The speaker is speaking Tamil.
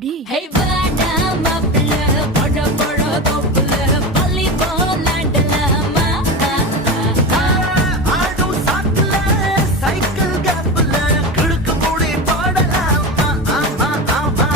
எப்படி ஹே வாடா மாப்பிள்ள பட பட தோப்புல வாலிபால் ஆடலாமா ஆடும் சாக்குல சைக்கிள் கேப்ல கிழக்கு மூடி போடலாமா ஆமா ஆமா